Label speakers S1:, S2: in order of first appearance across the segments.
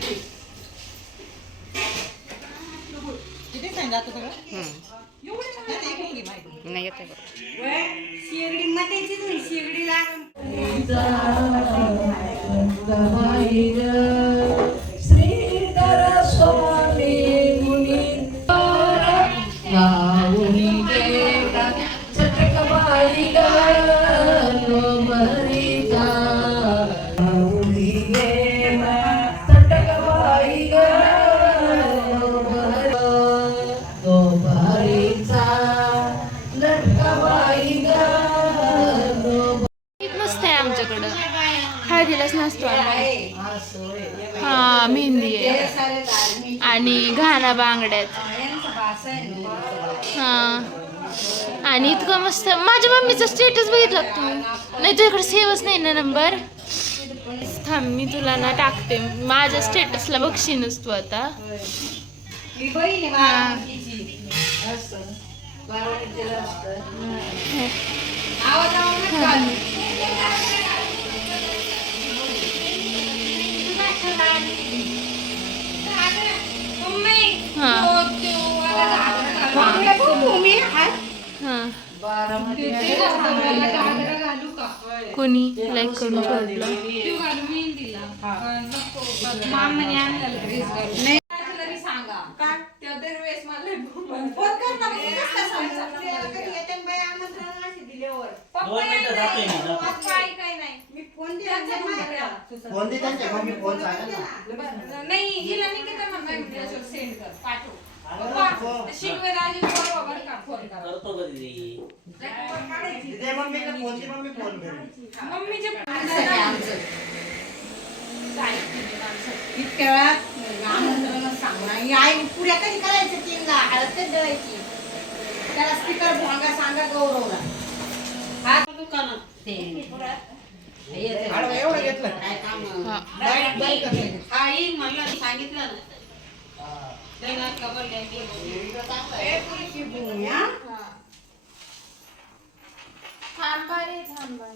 S1: Thank you. आमच्याकडं. हळदीलाच नसतो हा मेहंदी आहे. आणि घाणा बांगड्यात. हा. आणि इतकं मस्त. माझ्या मम्मीचा स्टेटस बघितला तुम्ही? नाही तुझ्याकडे सेवच नाही ना नंबर थांब मी तुला ना टाकते. माझ्या स्टेटसला बघशीनच तू आता.
S2: आवाज आवाज भूमी आहे.
S1: हा. कोणी लाईक करून ठेवलं
S2: फोन कर ना, मग कसं काय सांगायचं? आपल्याला कधी येते न बाई आमंत्रण अशी दिल्यावर.
S3: दोन मिनिटं जातोय मी जातो
S2: पप्पा काही नाही. मी फोन दिला तर माझ्याकडे.
S3: फोन दे त्यांच्या मम्मी फोन सांगा ना.
S4: नाही हिला नाही की तर म्हणणार मी त्याच्यावर सेंड कर पाठव.
S3: अगं,
S4: पप्पा
S3: फोन-
S4: शिकवे राजी बरोबर बरं का? फोन कर.
S3: करतो कधी दे मम्मीला फोन दे मम्मी फोन करेल.
S4: मम्मीचे
S2: इतक्या वेळात आमंत्रण सांगणार. ही आई पुऱ्या कधी करायचं तीनला हळद कधी दळायची. त्याला स्पीकर भांगा सांगा गौरवला. हा? दुकानात
S5: एवढं घेतलं
S2: काय काम? सांगितलं ना?
S1: थांबा रे थांबा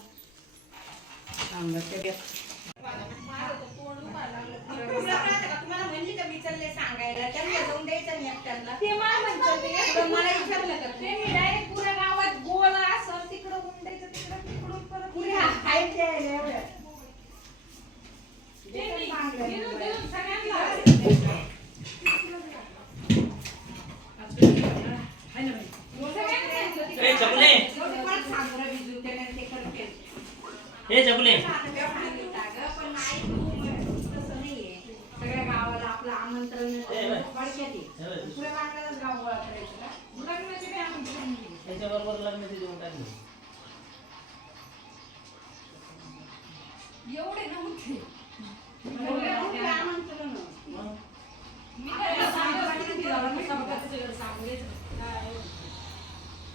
S2: तुम्हाला म्हणली का मी चालले सांगायला त्यांना जाऊन द्यायचं नाही एकट्याला
S4: ते मला म्हणतात ते.
S2: तुला मला विचारलं का
S4: ते मी डायरेक्ट पुऱ्या गावात गोल असं तिकडं गुंडायचं तिकडं तिकडून परत
S2: पुरी हाय ते एवढं
S4: ते मी दिलं- दिलं सगळ्यांना. सगळ्यांना सांगितलं तिकडं.
S3: ए चपले
S2: एवढे परत सांगू रे बिजू, त्याने ते करते.
S3: ए चपले
S2: पण नाही तू तसं नाहीये. सगळ्या गावाला आपलं आमंत्रण
S3: ए, बाय.
S2: थोडक्यात ये. पुऱ्या बांगलादेश का?
S4: लग्नाचे
S3: देऊन टाकली
S4: एवढे नव्हते
S2: एवढे कुठले आमंत्रण?
S4: मी त्यांना सांगितलं की तिला मी सगळं सांगू द्यायचं.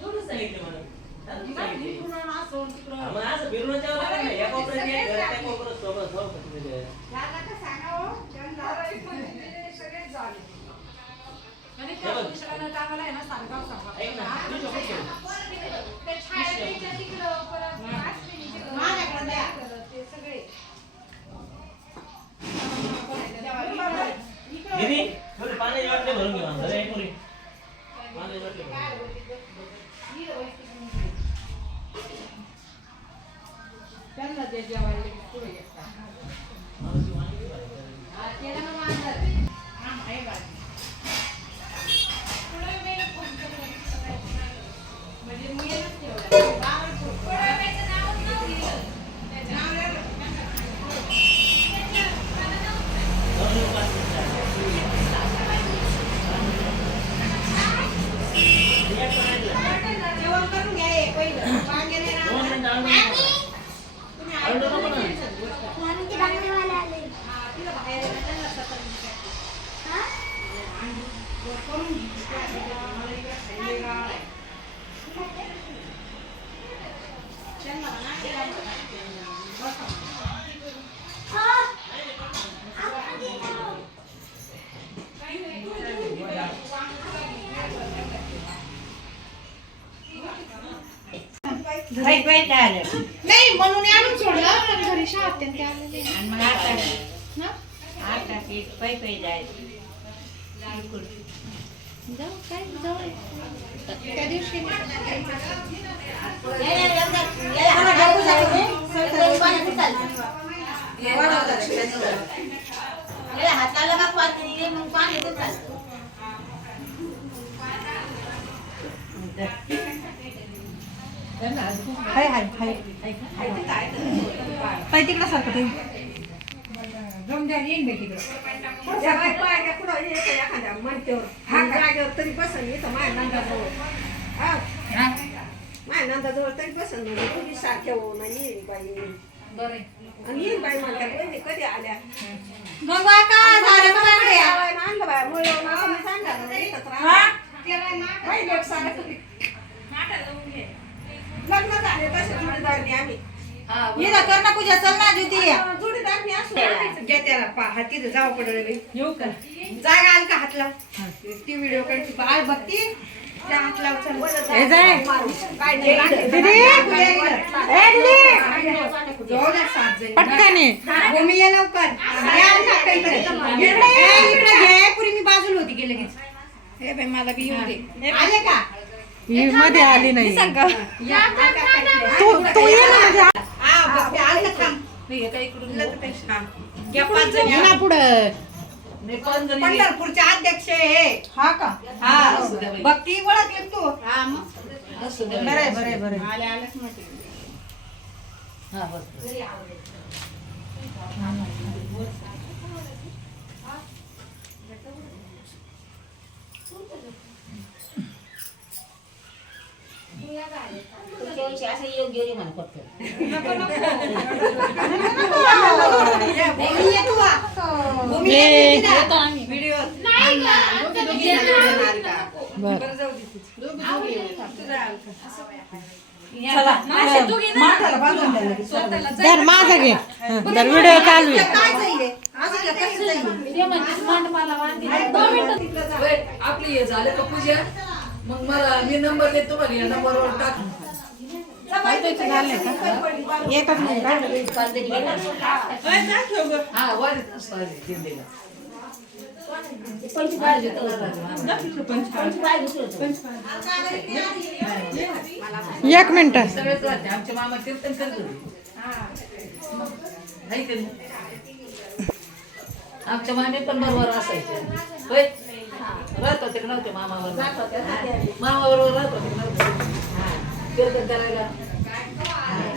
S3: एवढं सांगितलं मला चालतं सांगितलं.
S2: इकडून असं, तिकडून.
S3: हा, मग असं फिरून जावं लागेल ना या कोपऱ्यात एक घर, त्या कोपऱ्यात सोबत
S2: सांगावं?
S4: ते सगळेच झाले. आणि
S3: हे
S4: त्या
S3: बघ.
S4: दुसऱ्यानं टाकायला आहे ना सारगाव सांगा.
S2: आणि मग आता
S1: जाऊ काय जाऊ त्या दिवशी
S5: याला ढकलू जातो रे. सरकारी पाण्यात चालतं. याला हात लावला का पाणी रे, मग पाणी तर चालतं.
S4: हाय हाय हाय ताई तिकडे सारखं ते
S2: माझ्या नंदाजवळ तरी बसन तुम्ही सारख्या हो येईल बाई आणि येईल बाई म्हणतात "वहिनी कधी आल्या
S5: मग का झालं
S2: आणलं मुळे नाही लग्न झाले तसे जोडीदारनी आम्ही.
S5: हिला कर ना पूजा चल ना ज्योती.
S2: जोडीदारनी असू घ्या त्याला पा हाती जावं पडेल येऊ का? जागा आली का हातला. ती व्हिडिओ काढची बाय बघती? त्या हातला उचल
S4: हे जाय.
S2: काय
S4: दीदी ए दीदी. पटकन
S2: भूमी ये लवकर. या.
S5: इकडे. ये, घे पुरी मी बाजूला होती गेले
S2: हे बाई मला बी येऊ दे.
S5: आले का?
S4: ही मध्ये आली. नाही. तू तू ये ना
S2: हा बघ, ते. हा. या
S4: ना पुढं.
S2: पंढरपूरचे अध्यक्ष आहे
S4: हा. का?
S2: हा. भक्ती ओळखली तू?
S5: हा मग.
S4: बरं बरं बरं
S5: आले आलेच म्हटलं असं योग्य रे म्हण
S4: धर माझा घे. धर व्हिडिओ चालू आहे.
S6: आपली हे झालं का पूजा? मग मला मी नंबर देतो तुम्हाला या नंबरवर टाक
S4: एकच मिनिट
S6: हा वाढत असतो दिंडीला.
S4: एक मिनिट.
S6: सगळेच राहते आमचे मामा कीर्तन करत होते. नाही का नाही? आमच्या मामे पण बरोबर असायचे. होय? राहत होते का नव्हते मामावर मामा बरोबर राहत होते का नव्हते? कीर्तन करायला.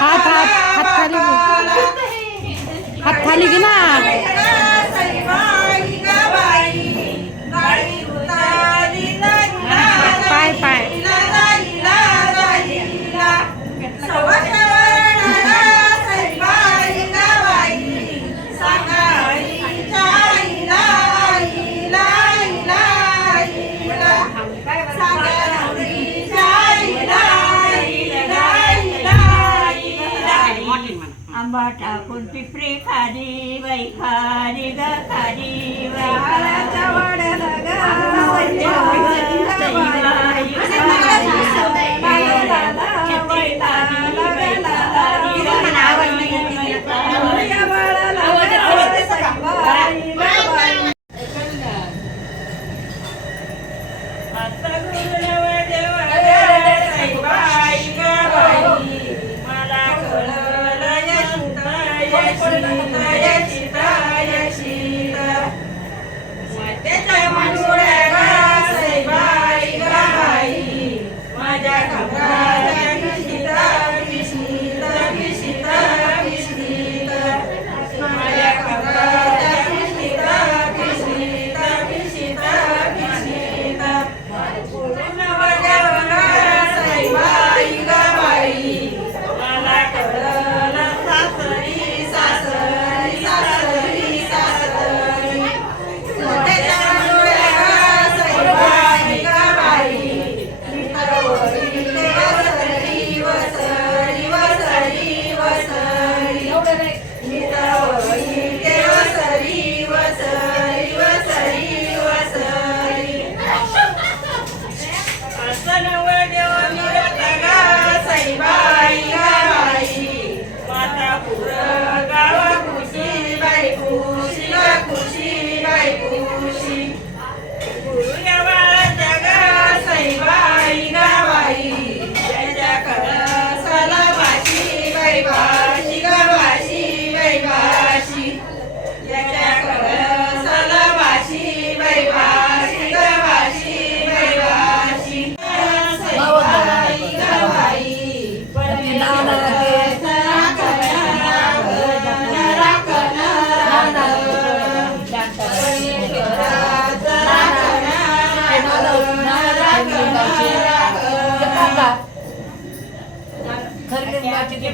S4: हात हात खाली
S2: घे. हात खाली
S7: ना. टाकून पिपरी खाली बाई खाली ग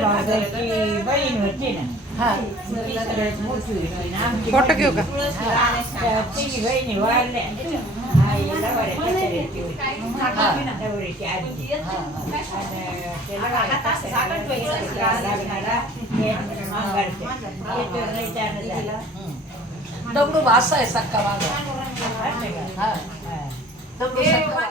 S6: बहीण होती ना सगळ्यात मोठी होती ना आमची
S1: फोटो घेऊ का?
S6: तिघी बहिणी वारल्या कचऱ्याची होती आजी
S2: दगडू भासा आहे सक्का माझा हा. दगडू सक्का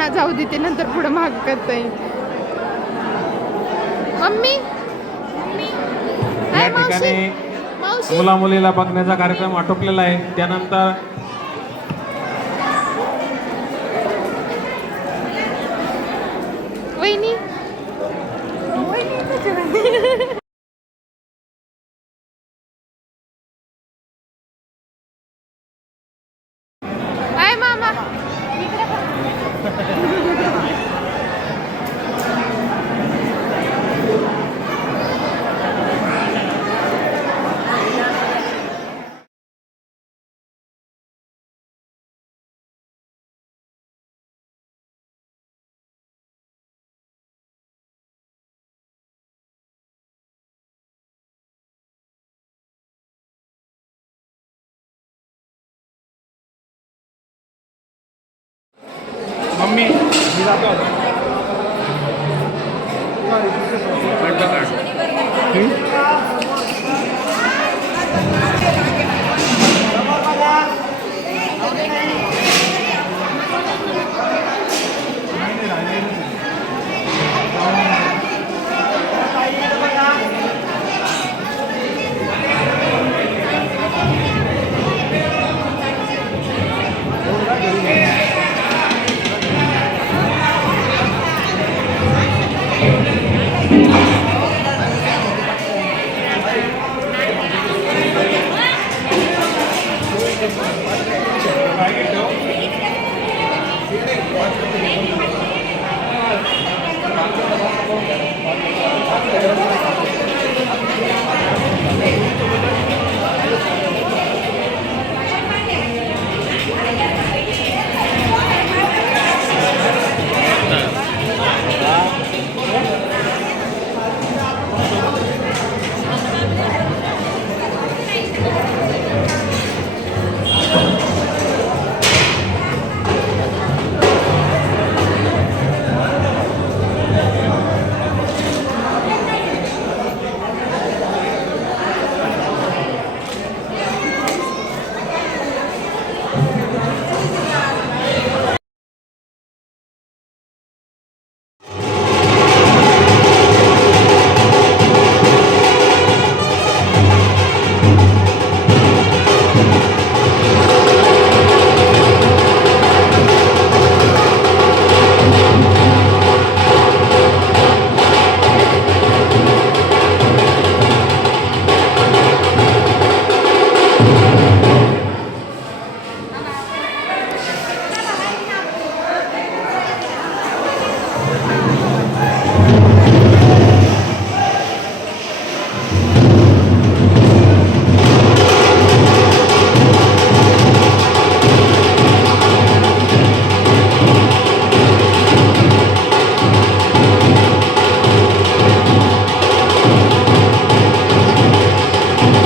S8: ना जाऊ देते नंतर पुढे महाग करता येईल. मम्मी?
S3: या? ठिकाणी मुला मुलीला बघण्याचा कार्यक्रम आटोपलेला आहे. त्यानंतर
S8: वहिनी हाय मामा
S3: मम्मी. मी जातो